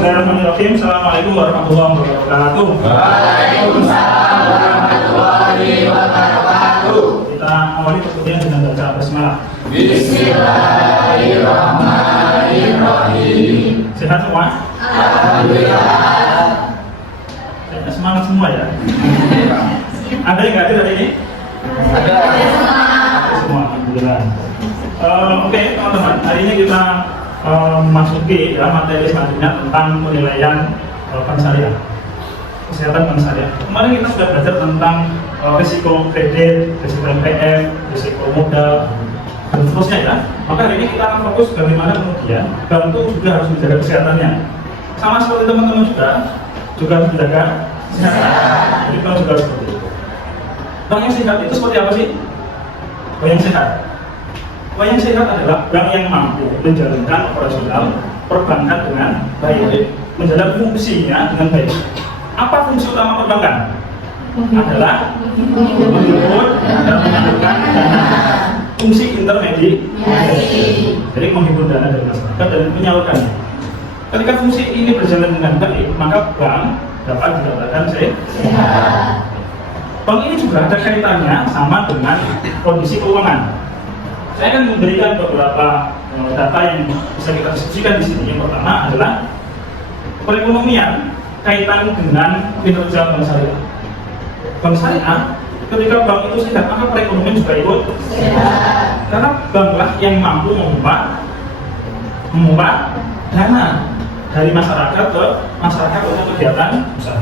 Bismillahirrahmanirrahim. Assalamualaikum warahmatullahi wabarakatuh. Waalaikumsalam warahmatullahi wabarakatuh. Kita awali perkuliahan dengan baca basmalah. Bismillahirrahmanirrahim. Sehat semua? Alhamdulillah. Semangat semua ya. Ada yang hadir hari ini? Ada. Semua, alhamdulillah. Oke teman-teman, hari ini kita masuki ya materi selanjutnya tentang penilaian bank syariah, kesehatan bank syariah. Kemarin kita sudah belajar tentang risiko kredit, risiko NPL, risiko modal, dan seterusnya ya. Maka hari ini kita akan fokus bagaimana kemudian bank itu juga harus menjaga kesehatannya. Sama seperti teman-teman juga harus menjaga kesehatan. Jadi bank juga harus seperti itu. Bank yang sehat itu seperti apa sih? Bank yang sehat. Bank yang sehat adalah bank yang mampu menjalankan operasional perbankan dengan baik, menjalankan fungsinya dengan baik. Apa fungsi utama perbankan? Adalah menghibur dan menyalurkan dana. Fungsi intermediasi, jadi menghibur dana dari masyarakat dan menyalurkannya. Ketika fungsi ini berjalan dengan baik, maka bank dapat dikatakan sehat. Bank ini juga ada kaitannya sama dengan kondisi keuangan. Saya akan memberikan beberapa data yang bisa kita diskusikan di sini. Yang pertama adalah perekonomian kaitan dengan kinerja bank syariah. Bank syariah, ketika bank itu sehat, maka perekonomian juga ikut sehat. Karena banklah yang mampu mengumpat dana dari masyarakat ke masyarakat untuk kegiatan usaha.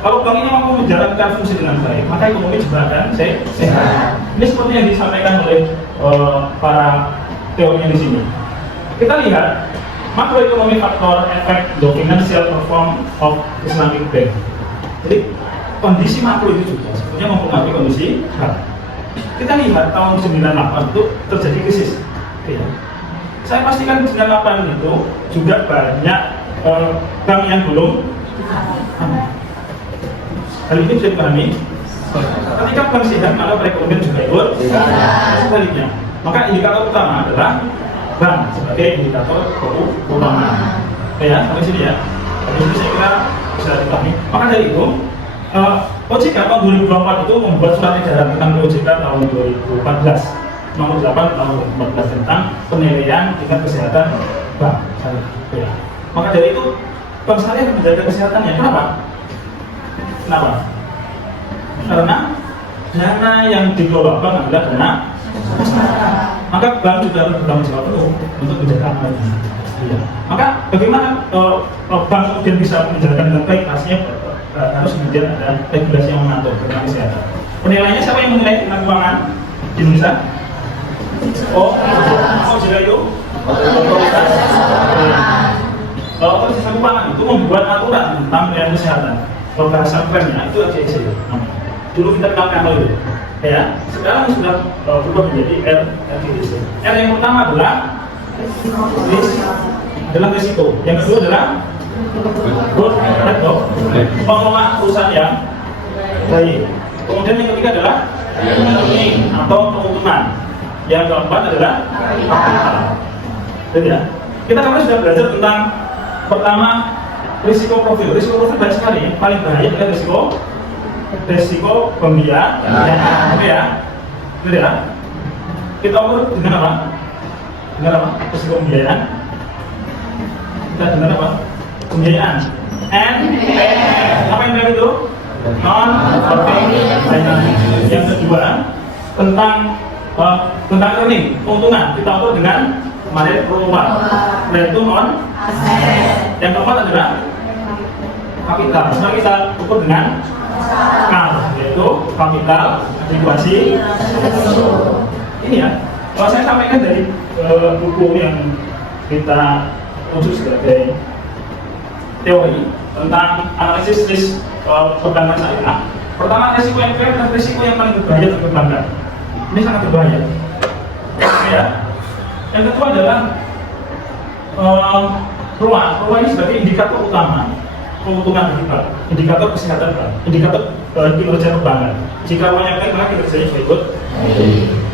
Kalau bank ini mampu menjalankan fungsi dengan baik, maka ekonomi juga akan sehat. Ini seperti yang disampaikan oleh para teorinya di sini. Kita lihat makroekonomi faktor efek the financial performance of Islamic Bank. Jadi kondisi makro itu juga sebenarnya mempengaruhi kondisi bank. Kita lihat tahun 98 itu terjadi krisis. Ya. Saya pastikan 98 itu juga banyak bank yang belum. Hal ini bisa dipahami. Ketika bank sehat, maka perekonomian juga ikut sebaliknya. Maka indikator utama adalah bank sebagai indikator keuangan. Ya, sampai sini ya. Dari sini saya kira bisa dipahami. Maka dari itu, OJK tahun 2024 itu membuat surat edaran tentang OJK tahun 2014 nomor 8 tahun 2014 tentang penilaian tingkat kesehatan bank. Ya. Maka dari itu, bank syariah menjaga kesehatannya. Kenapa? Karena dana yang dikelola bank adalah dana masyarakat. Maka bank juga harus bertanggung jawab penuh untuk menjaga amanahnya. Ya. Maka bagaimana bank kemudian bisa menjalankan dengan baik? Pastinya harus kemudian ada regulasi yang mengatur tentang kesehatan. Penilaiannya siapa yang menilai tentang keuangan di Indonesia? OJK itu otoritas keuangan itu membuat aturan tentang penilaian kesehatan. Kalau bahasa kerennya itu AJC. Dulu kita kenal itu, ya. Sekarang sudah berubah menjadi RJC. R yang pertama adalah risiko. Yang kedua adalah pengelola perusahaan yang baik. Kemudian yang ketiga adalah atau keuntungan. Yang keempat adalah kapital. Jadi ya, kita kemarin sudah belajar tentang pertama risiko profil. Risiko profil banyak sekali. Paling bahaya adalah risiko pembiayaan. Oke ya, gitu ya. Kita ukur dengan apa? Dengan apa? Risiko pembiayaan. Kita dengan apa? Pembiayaan. NPL. Apa yang itu? Non-performing financing. Yang kedua tentang earning, keuntungan. Kita ukur dengan ROA, return on asset. Yang keempat adalah kapital. Sekarang kita ukur dengan KAR, yaitu kapital adequacy. Ini ya, kalau saya sampaikan dari buku yang kita usul sebagai teori tentang analisis risk perbankan syariah. Pertama, risiko yang keren dan risiko yang paling berbahaya untuk perbankan. Ini sangat berbahaya. Ya. Yang kedua adalah ROA ini sebagai indikator utama keuntungan bank, indikator kesehatan bank, indikator kinerja perbankan. Jika ROA-nya baik, maka kinerjanya juga ikut.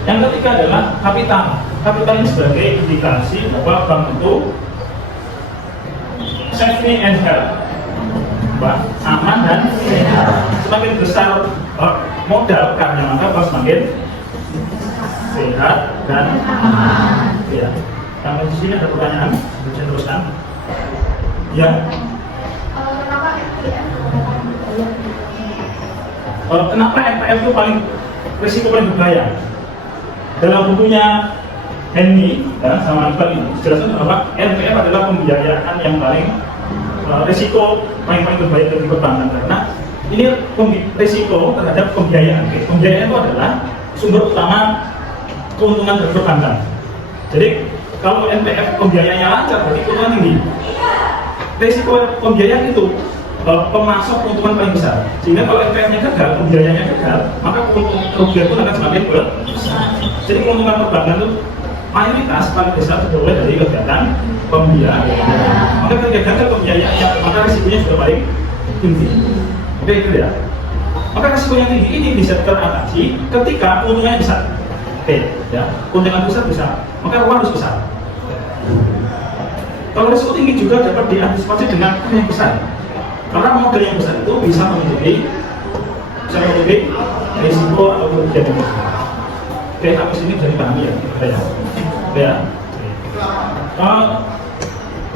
Yang ketiga adalah kapital. Kapital ini sebagai indikasi bahwa bank itu safety and health. Aman dan sehat. Semakin besar modal karya maka semakin sehat dan aman. Ya. Sampai di sini ada pertanyaan, bisa teruskan. Ya. Kenapa NPF itu paling risiko paling berbahaya? Dalam bukunya Henry ya, sama Iqbal ini jelaskan bahwa NPF adalah pembiayaan yang paling risiko paling berbahaya bagi perbankan, karena ini risiko terhadap pembiayaan. Pembiayaan itu adalah sumber utama keuntungan dari perbankan. Jadi kalau NPF pembiayaannya lancar, berarti keuntungan tinggi. Risiko pembiayaan itu pemasok keuntungan paling besar. Sehingga kalau NPF-nya gagal, pembiayaannya gagal, maka kerugian pun akan semakin besar. Jadi keuntungan perbankan itu mayoritas paling besar diperoleh dari kegiatan pembiayaan. Maka ketika gagal pembiayaannya, maka risikonya sudah paling tinggi. Oke, itu ya. Maka risiko yang tinggi ini bisa teratasi ketika keuntungannya besar. Oke, ya. Keuntungan besar bisa, maka ruang harus besar. Kalau risiko tinggi juga dapat diantisipasi dengan yang besar. Karena modal yang besar itu bisa menutupi risiko atau kerugian yang besar. Oke, sampai sini bisa dipahami ya. Ya.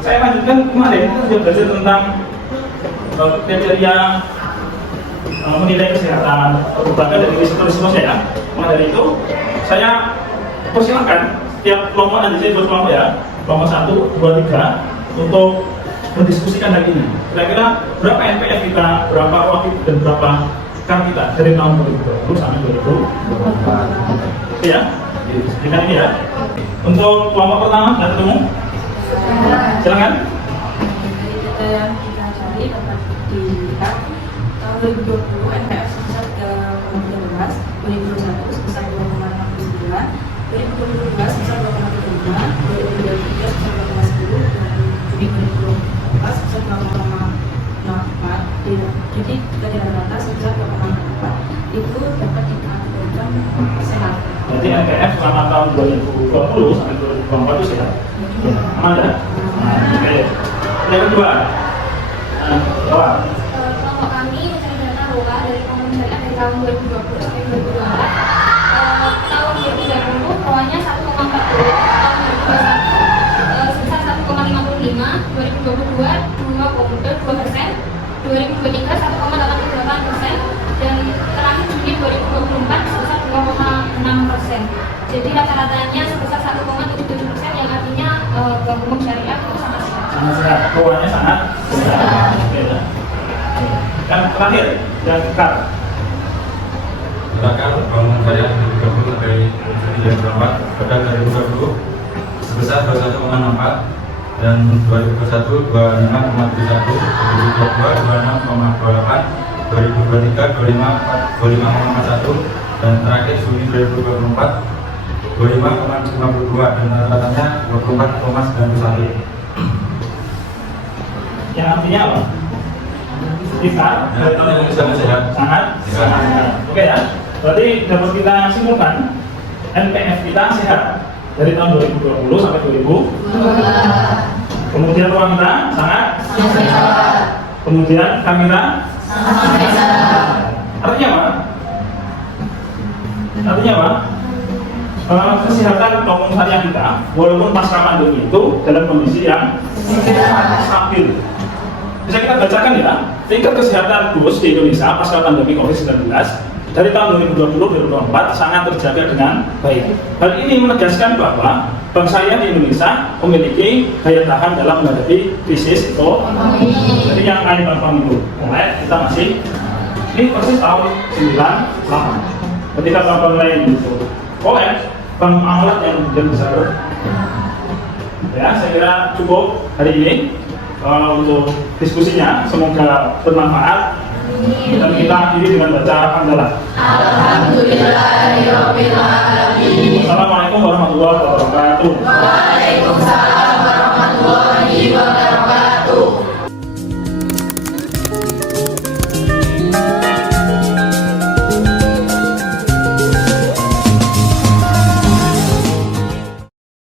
Saya lanjutkan kemarin itu sudah belajar tentang kriteria menilai kesehatan perbankan dari risiko-risiko saya. Maka dari itu saya persilakan setiap kelompok, nanti saya buat kelompok ya, kelompok 1, 2, 3 untuk mendiskusikan hal ini. Kira-kira berapa NPF kita, berapa wakil dan berapa kan kita dari tahun 2020 sampai 2024. Oke ya, diskusikan ini ya. Untuk kelompok pertama, dan ketemu. Silakan. Dari data yang kita cari dapat dilihat tahun 2020 NPF sebesar 3,13, 2021 sebesar 2,69, 2022 sebesar 2,35, 2023 sebesar 2,10, dan Juni 2024 sebesar 2,04. Jadi jika tidak rata sebesar 2,4 itu dapat dikategorikan sehat. Jadi NPF selama tahun 2020 sampai 2024 itu sehat. Aman ya? Oke. Yang kedua, kelompok kami mencari data ROA dari komunitas dari tahun 2020 sampai 2024. Tahun 2020 ROA-nya 1,40, tahun 2021 sebesar 1,55, 2022 2,2%, 2023 1,88%, dan terakhir Juni 2024 sebesar 2,6%. Jadi rata-ratanya sebesar 1,77%, yang artinya bank umum syariah itu sangat sehat. sangat sehat, keluarnya sangat sehat. Oke, ya. Dan terakhir, yang kekal. Silakan bangun saya 2020 sampai Juni 2024 pada 2020 sebesar 21,64 dan 2021 25,71, 2022 26,28, 2023 25,41 dan terakhir Juni 2024 25,52 dan rata-ratanya 24,91. Yang artinya apa? Kita sangat sehat. Sangat sehat. Oke ya. Berarti dapat kita simpulkan NPF kita sehat dari tahun 2020 sampai 2000. Kemudian ruang kita sangat sehat. Kemudian kamera sangat sehat. Artinya apa? Artinya apa? Kesehatan kaum syariah kita walaupun pasca pandemi itu dalam kondisi yang stabil. Bisa kita bacakan ya, tingkat kesehatan bus di Indonesia pasca pandemi COVID-19 dari tahun 2020-2024 sangat terjaga dengan baik. Hal ini menegaskan bahwa bank syariah di Indonesia memiliki daya tahan dalam menghadapi krisis ekonomi. Jadi yang lain bank itu, mulai kita masih ini persis tahun 98. Ketika bank lain itu, bank alat yang kemudian besar. Ya, saya kira cukup hari ini untuk diskusinya. Semoga bermanfaat. Dan kita akhiri dengan baca alhamdulillah. Alhamdulillahirabbil alamin. Assalamualaikum warahmatullahi wabarakatuh. Waalaikumsalam.